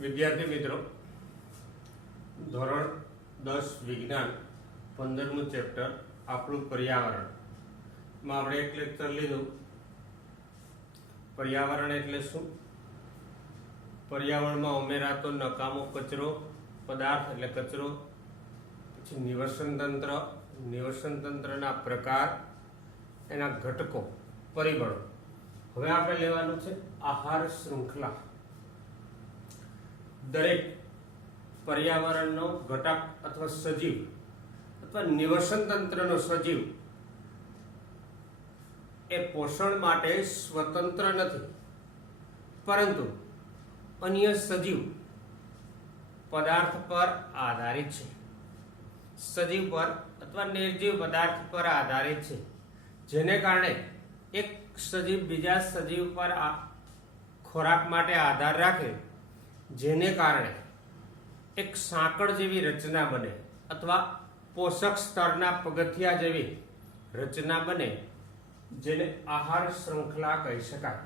વિદ્યાર્થી મિત્રો, ધોરણ 10 વિજ્ઞાન 15મું ચેપ્ટર આપણું પર્યાવરણમાં આપણે એક લેક્ચર લીધું. પર્યાવરણ એટલે શું? પર્યાવરણમાં ઉમેરાતો નકામો કચરો, પદાર્થ એટલે કચરો, પછી નિવસન તંત્રના પ્રકાર, એના ઘટકો, પરિબળો. હવે આપણે લેવાનું છે આહાર શૃંખલા. દરેક પર્યાવરણનો ઘટક અથવા સજીવ અથવા નિવસન તંત્રનો સજીવ એ પોષણ માટે સ્વતંત્ર નથી, પરંતુ અન્ય સજીવ પદાર્થ પર આધારિત છે. સજીવ પર અથવા નિર્જીવ પદાર્થ પર આધારિત છે, જેને કારણે એક સજીવ બીજા સજીવ પર ખોરાક માટે આધાર રાખે, જેને કારણે એક સાંકળ જેવી રચના બને અથવા પોષક સ્તરના પગથિયા જેવી રચના બને, જેને આહાર શૃંખલા કહી શકાય.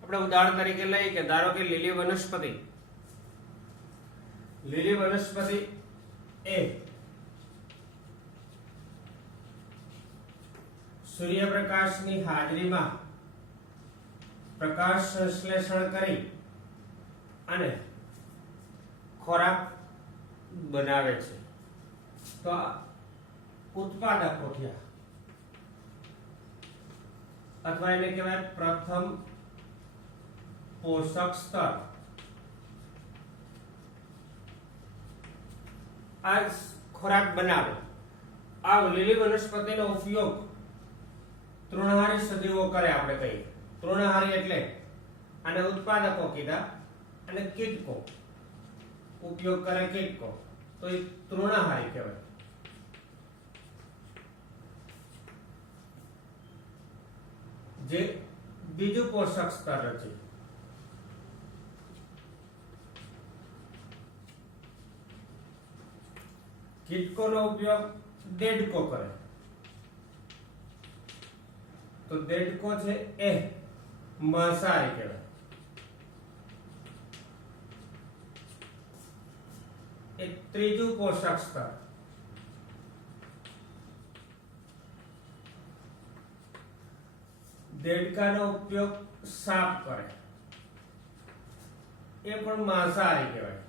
આપણે ઉદાહરણ તરીકે લઈએ કે ધારો કે લીલી વનસ્પતિ એ સૂર્યપ્રકાશની હાજરીમાં પ્રકાશ સંશ્લેષણ કરી અને ખોરાક બનાવે છે, તો આ ઉત્પાદકો થયા, અથવા એને કહેવાય પ્રથમ પોષક સ્તર. આ ખોરાક બનાવે. આ લીલી વનસ્પતિનો ઉપયોગ તૃણહારી સજીવો કરે. આપણે કહીએ તૃણહારી એટલે આને ઉત્પાદકો કીધા, અને કીટકો ઉપયોગ કરે કીટકો, તો એ તૃણહારી કહેવાય. જે બીજું પોષક સ્તર રચે. કીટકોનો ઉપયોગ દેડકો કરે, તો દેડકો છે એ માંસાહારી કહેવાય. એક ત્રીજું પોષક સ્તર દેડકાનો ઉપયોગ સાપ કરે, એ પણ માંસાહારી કહેવાય.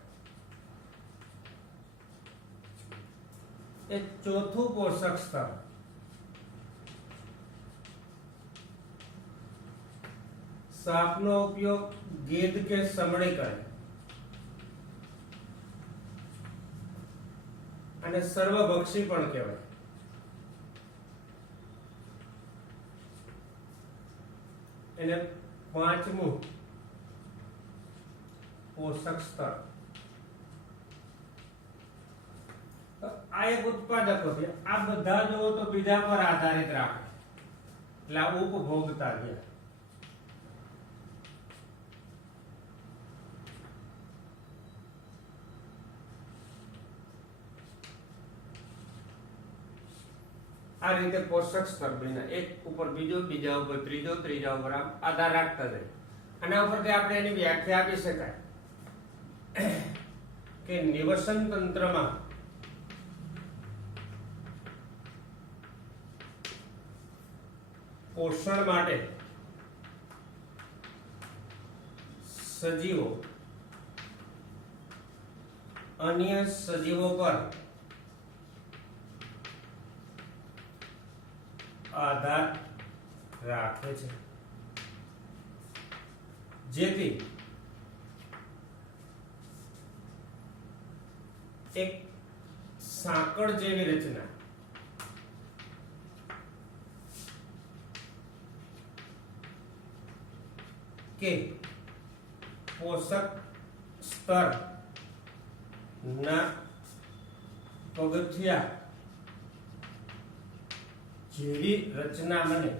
એ ચોથું પોષક સ્તર સાપનો ઉપયોગ ગેદ કે સમડી કરે, અને સર્વભક્ષી પણ કહેવાય. એને પાંચમું પોષક સ્તર. આ એક ઉત્પાદકો છે. આ બધા જો તો બીજા પર આધારિત રાખે, એટલે આ ઉપભોગતા છે. આ રીતે પોષક સ્તર બન્યા, એક ઉપર બીજો, બીજા ઉપર ત્રીજો, ત્રીજા ઉપર આમ આધાર રાખતા જાય. આના ઉપરથી આપણે એની વ્યાખ્યા આપી શકાય કે નિવસન તંત્રમાં પોષણ માટે સજીવો અન્ય સજીવો પર આધાર રાખે છે, જેથી એક સાંકળ જેવી રચના કે પોષક સ્તર ના પગથિયા જેવી રચના બને,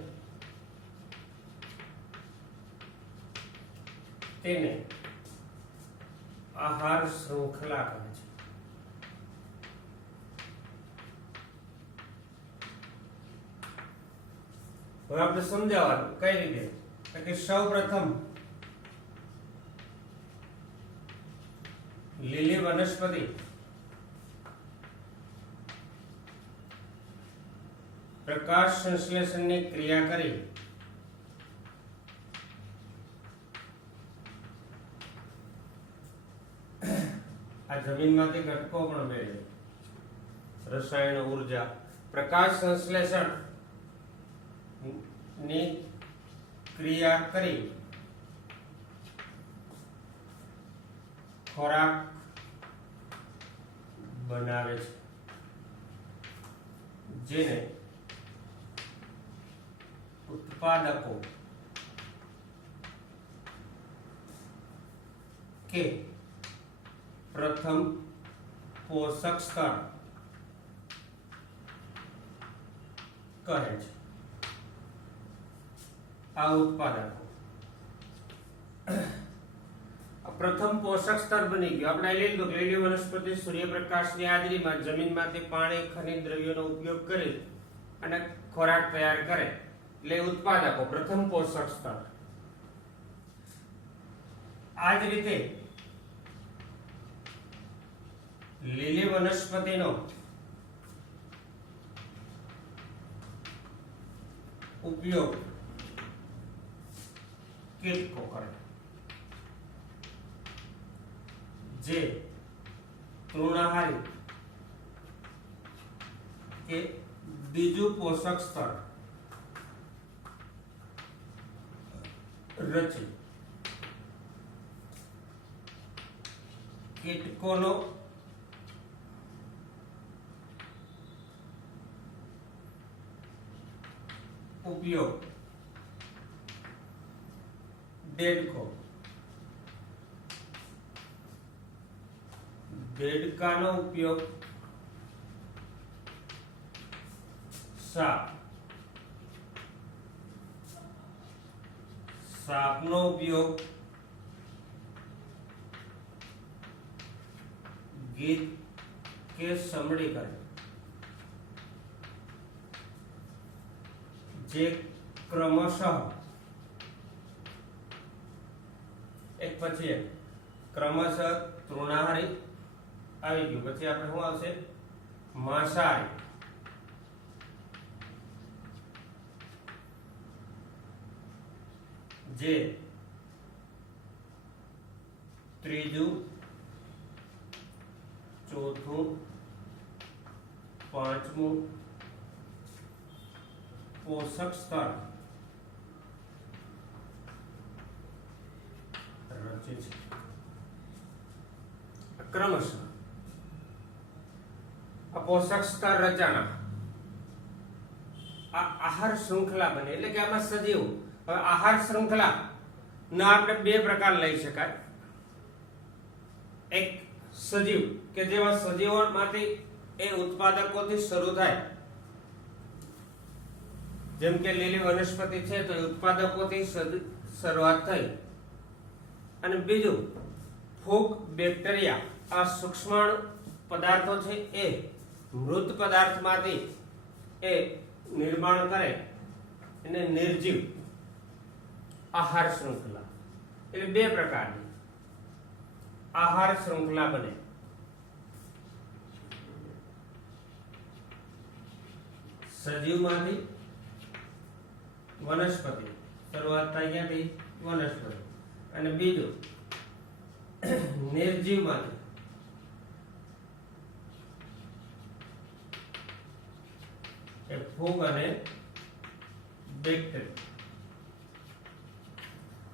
તેને આહાર શૃંખલા કહે છે. હવે આપણે સમજાવવાનું કઈ રીતે, કે સૌ પ્રથમ લીલી વનસ્પતિ પ્રકાશ સંશ્લેષણની ક્રિયા કરી આ જમીનમાંથી ઘટકો પણ મેળવે, રસાયણ ઉર્જા પ્રકાશ સંશ્લેષણ ની ક્રિયા કરી ખોરાક બનાવે છે, જેને ઉત્પાદકો કે પ્રથમ પોષક સ્તર કહે છે. આ ઉત્પાદકો પ્રથમ પોષક સ્તર બની ગયું. આપણે લીધું કે લીલી વનસ્પતિ સૂર્યપ્રકાશની હાજરીમાં જમીનમાંથી પાણી, ખનિજ દ્રવ્યોનો ઉપયોગ કરી અને ખોરાક તૈયાર કરે, એટલે ઉત્પાદકો પ્રથમ પોષક સ્તર. આ જ રીતે લીલી વનસ્પતિનો ઉપયોગ કીટકો કરે, જે તૃણાહારી કે બીજું પોષક સ્તર રચે. કીટકોનો ઉપયોગ દેડકો, દેડકાનો ઉપયોગ સાપ, સાપનો ઉપયોગ ગીધ કે સમડી કરે, જે ક્રમશઃ એક પછી એક ક્રમશઃ તૃણાહારી આવી ગયું, પછી આપણે શું આવશે માંસાહારી, જે ત્રીજું, ચોથું, પાંચમું પોષક સ્તર રચે છે. ક્રમશઃ આ પોષક સ્તર રચાના આ આહાર શૃંખલા બને, એટલે કે આમાં સજીવ. હવે આહાર શૃંખલા ના આપણે બે પ્રકાર લઈ શકાય. એક સજીવ કે જેમાં સજીવોમાંથી એ ઉત્પાદકોથી શરૂ થાય, જેમ કે લીલી વનસ્પતિ છે તો ઉત્પાદકોથી શરૂઆત થઈ. અને બીજું ફૂગ, બેક્ટેરિયા, આ સૂક્ષ્માણુ પદાર્થો છે એ મૃત પદાર્થમાંથી એ નિર્માણ કરે એને નિર્જીવ આહાર શૃંખલા. એટલે બે પ્રકારની આહાર શૃંખલા બને. સજીવમાંથી વનસ્પતિ શરૂઆત થાય, ક્યાંથી વનસ્પતિ. અને બીજું નિર્જીવમાંથી એ ફૂગ અને બેક્ટેરિયા.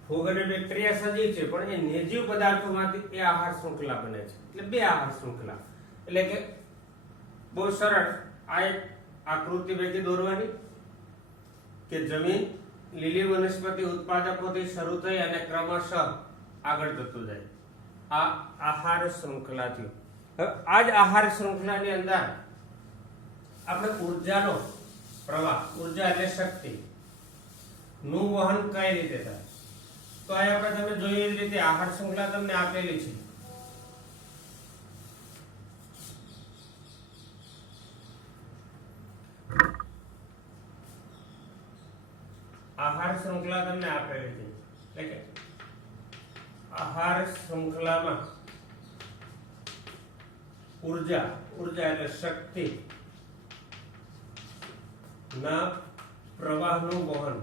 ફૂગ અને બેક્ટેરિયા સજીવ છે, પણ એ નિર્જીવ પદાર્થોમાંથી એ આહાર શૃંખલા બને છે. એટલે બે આહાર શૃંખલા. એટલે કે બહુ સરળ આ એક આકૃતિ ભેગી દોરવાની કે જમીન લીલી વનસ્પતિ ઉત્પાદકોથી શરૂ થઈ અને ક્રમશઃ આગળ જતું જાય. આ આહાર શૃંખલા થયું. હવે આ જ આહાર શૃંખલાની અંદર આપણે ઉર્જાનો પ્રવાહ, ઉર્જા એટલે શક્તિ નું વહન કઈ રીતે થાય, તો આ આપણે તમે જોઈએ એ રીતે આહાર શૃંખલા તમને આપેલી છે. આહાર શૃંખલા તમને આપેલી છે, એટલે કે આહાર શૃંખલામાં ઉર્જા એટલે શક્તિ ના પ્રવાહનું વહન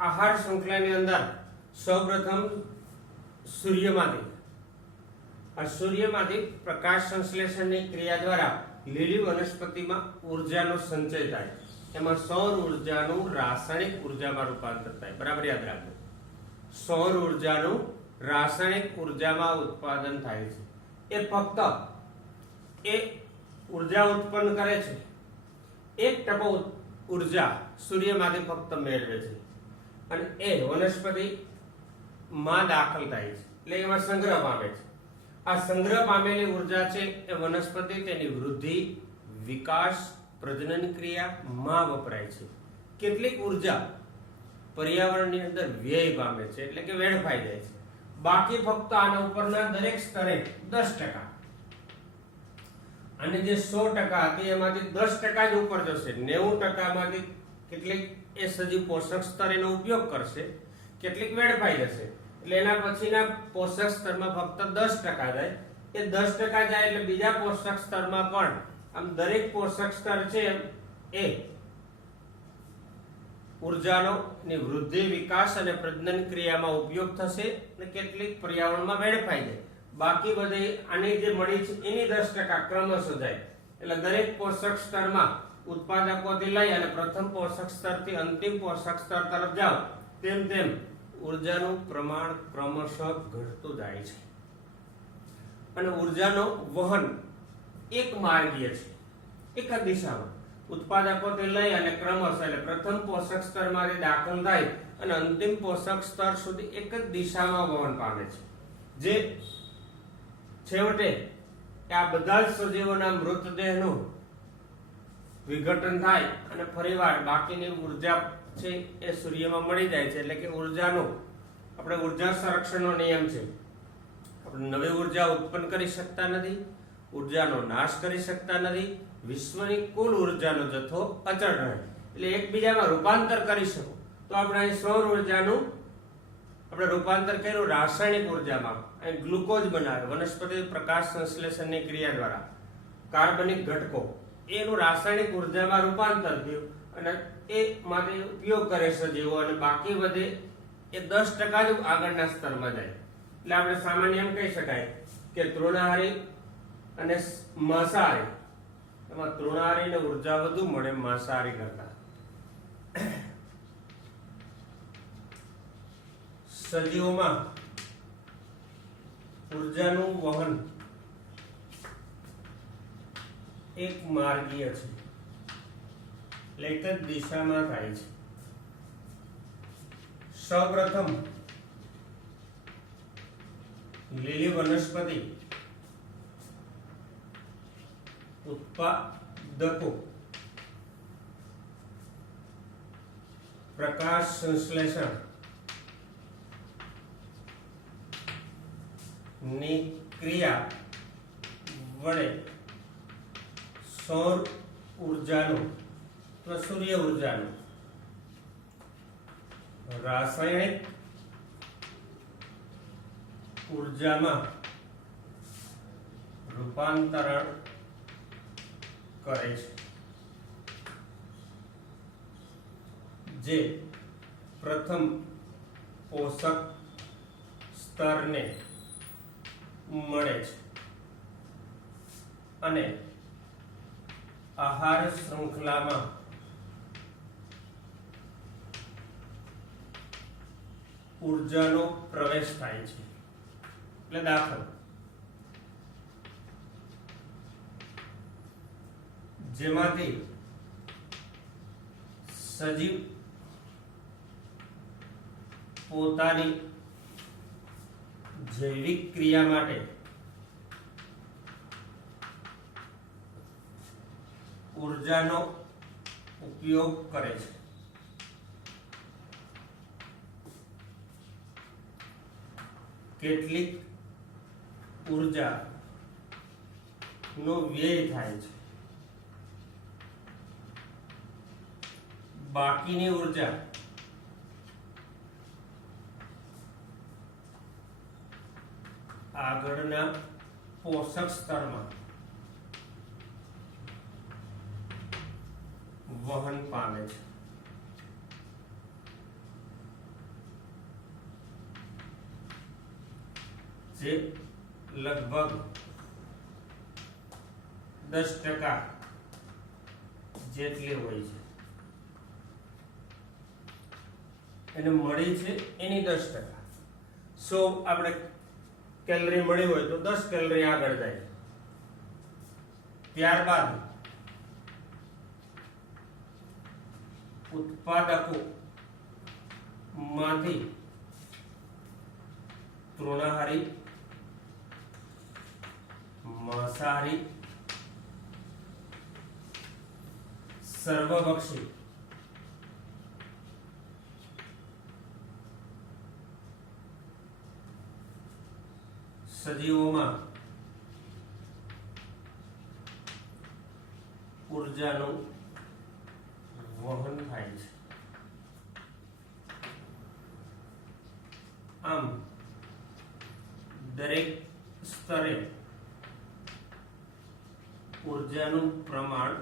આહાર શૃંખલાની અંદર સૌપ્રથમ સૂર્યમાંથી પ્રકાશ સંશ્લેષણની ક્રિયા દ્વારા લીલી વનસ્પતિમાં ઉર્જાનો સંચય થાય. એમાં સૌર ઉર્જાનું રાસાયણિક ઉર્જામાં રૂપાંતર થાય. બરાબર યાદ રાખજો. સૌર ઉર્જાનું રાસાયણિક ઉર્જામાં ઉત્પાદન થાય છે. એ ફક્ત એ ઉર્જા ઉત્પન્ન કરે છે. 1% ઉર્જા સૂર્યમાંથી ફક્ત મેળવે છે અને એ વનસ્પતિ માં દાખલ થાય છે, એટલે એમાં સંગ્રહ પામે છે. આ સંગ્રહ પામેલી ઉર્જા છે એ વનસ્પતિ તેની વૃદ્ધિ, વિકાસ, પ્રજનન ક્રિયામાં વપરાય છે. કેટલીક ઉર્જા પર્યાવરણની અંદર વ્યય પામે છે, એટલે કે વેડફાઈ જાય છે. બાકી ફક્ત આના ઉપરના દરેક સ્તરે 10%. અને જે 100% હતી એમાંથી 10% જ ઉપર જશે. 90% માંથી કેટલીક એ સજીવ પોષક સ્તર એનો ઉપયોગ કરશે, કેટલીક વેડફાઈ જશે. એટલે એના પછીના પોષક સ્તરમાં ફક્ત 10% જાય. એ 10% જાય એટલે બીજા પોષક સ્તરમાં પણ આમ દરેક પોષક સ્તર છે એ ઉર્જાનો ની વૃદ્ધિ, વિકાસ અને પ્રજનન ક્રિયામાં ઉપયોગ થશે અને કેટલીક પર્યાવરણમાં વેડફાઈ જાય. બાકી બધી આની જે મળી છે એની 10% ક્રમશઃ જાય. એટલે દરેક પોષક સ્તરમાં ઉત્પાદકોથી લઈ અને પ્રથમ પોષક સ્તરથી અંતિમ પોષક સ્તર તરફ જાઓ તેમ તેમ ઉર્જાનું પ્રમાણ ક્રમશઃ ઘટતું જાય છે. અને ઉર્જાનો વહન એક માર્ગીય છે, એક જ દિશામાં. ઉત્પાદકોથી લઈ અને ક્રમશઃ એટલે પ્રથમ પોષક સ્તરમાંથી દાખલ થાય અને અંતિમ પોષક સ્તર સુધી એક જ દિશામાં વહન પામે છે. જે છેવટે આ બધા જ સજીવોના મૃતદેહનું વિઘટન થાય અને ફરીવાર બાકીની ઉર્જા છે એ સૂર્યમાં મળી જાય છે. એટલે કે ઉર્જાનો આપણે ઉર્જા સંરક્ષણનો નિયમ છે. આપણે નવી ઉર્જા ઉત્પન્ન કરી શકતા નથી, ઉર્જાનો નાશ કરી શકતા નથી. વિશ્વની કુલ ઉર્જાનો જથ્થો અચળ રહે, એટલે એકબીજામાં રૂપાંતર કરી શકો. તો આપણે અહીં સૌર ઉર્જાનું આપણે રૂપાંતર કર્યું રાસાયણિક ઉર્જામાં. અહીં ગ્લુકોઝ બનાવે વનસ્પતિ પ્રકાશ સંશ્લેષણની ક્રિયા દ્વારા. કાર્બનિક ઘટકો એનું રાસાયણિક ઉર્જામાં રૂપાંતર થયું અને એ માટે ઉપયોગ કરે સજીવો અને બાકી વધે એ 10% જ આગળના સ્તરમાં જાય. એટલે આપણે સામાન્ય એમ કહી શકાય કે તૃણાહારી અને માંસાહારી, એમાં તૃણાહારીને ઉર્જા વધુ મળે માંસાહારી કરતા. સજીવોમાં ઉર્જાનું વહન એક માર્ગીય છે, એટલે એક જ દિશામાં થાય છે. સૌપ્રથમ લીલી વનસ્પતિ ઉત્પાદકો પ્રકાશ સંશ્લેષણ ની ક્રિયા વડે સૌર ઉર્જાનું અથવા સૂર્ય ઉર્જાનું રાસાયણિક ઉર્જામાં રૂપાંતરણ કરે છે, જે પ્રથમ પોષક સ્તરને મળે છે અને આહાર શૃંખલામાં ઉર્જાનો પ્રવેશ થાય છે. એટલે દાખલ જેમાંથી સજીવ પોતાની જૈવિક ક્રિયા માટે ઉર્જાનો ઉપયોગ કરે છે. કેટલીક ઉર્જા નો વ્યય થાય છે. બાકીની ઉર્જા આગળના પોષક સ્તરમાં વહન પામે છે. જે લગભગ 10% જેટલી હોય છે. એને મળી છે એની 10%. 100 આપણે કેલરી મળી હોય તો 10 કેલરી આગળ જાય. ત્યારબાદ ઉત્પાદકો માંથી તૃણાહારી, માંસાહારી, સર્વભક્ષી સજીવોમાં ઉર્જાનું વહન થાય છે. આમ દરેક સ્તરે ઉર્જાનું પ્રમાણ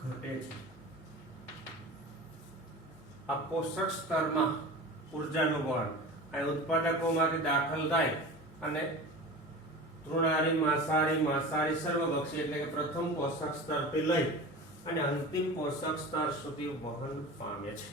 ઘટે છે. આ પોષક સ્તરમાં ઉર્જાનું વહન આ ઉત્પાદકોમાંથી દાખલ થાય અને તૃણાહારી, માંસાહારી, સર્વભક્ષી એટલે કે પ્રથમ પોષક સ્તરથી લઈ અને અંતિમ પોષક સ્તર સુધી વહન પામે છે.